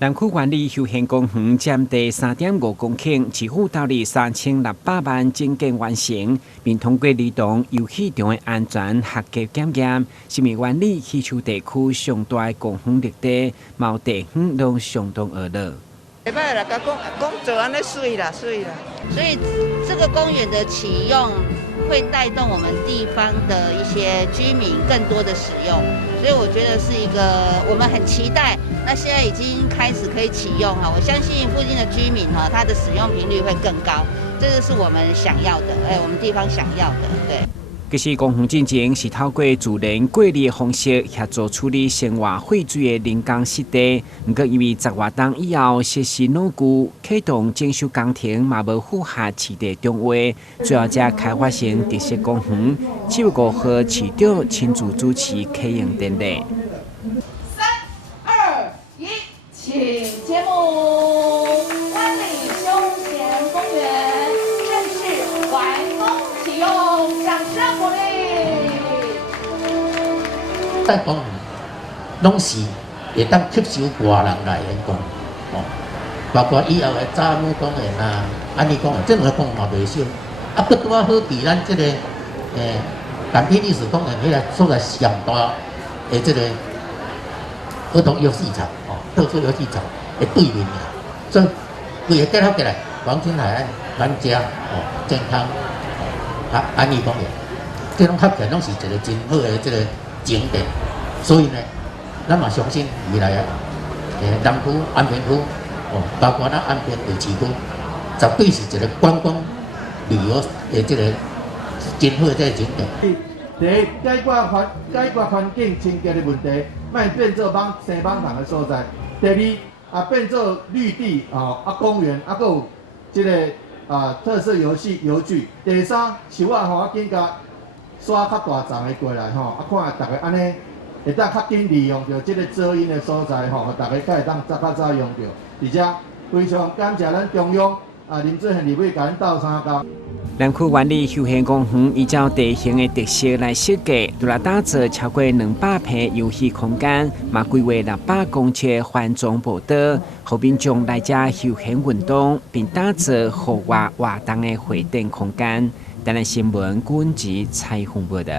南区管理休闲公园占地3.5公顷，支付投入3600万整建完成，并通过儿童游戏场的安全合格检验，是管理西区地区上大的公园绿地，毛地方都相当热闹。袂歹啦，甲讲做安尼水啦。所以这个公园的启用会带动我们地方的一些居民更多的使用，所以我觉得是一个我们很期待。那现在已经开始可以启用哈，我相信附近的居民哈，它的使用频率会更高，这个是我们想要的，我们地方想要的，对。其实公园进前是透过自然过滤的方式协助处理生活废水的人工湿地，不过因为10月冬以后设施老旧，启动整修工程嘛无符合市地中划，最后才开发成特色公园。7月5号，市长亲自主持启用典礼。3、2、1，请节目。湾里休闲公园正式完工启用，掌声鼓励。在公园，拢是会当吸收外人来的公园，包括以后的早母公园啊、安利公园，这两个公园嘛袂少。啊，不拄啊好比咱这个港滨历史公园迄个所在上大的这个儿童游戏场特殊游戏场的对面啊，所以规个结合起来，黄金海岸、咱家健康安利公园，这种合起来拢是一个真好的这个景点。所以呢，咱嘛相信未来南区、安平区包括咱安平地市区，绝对是一个观光旅游的这个真好的这个景点。第一，解决环境清洁的问题，卖变做生蠓虫的所在。第二，变做绿地公园，还有这个特色游具。第三，树啊紧甲刷较大丛的过来看大家安尼会当较紧利用到这个遮阴的所在大家才会当较早用到。而且非常感谢咱中央林志恒立委甲咱斗相共。南区管理休闲公园依照地形的特色来设计，除了打造超过200平游戏空间，嘛规划600公尺环状步道，后边将来遮休闲运动，并打造户外活动的会展空间。台南新闻管制采访报道。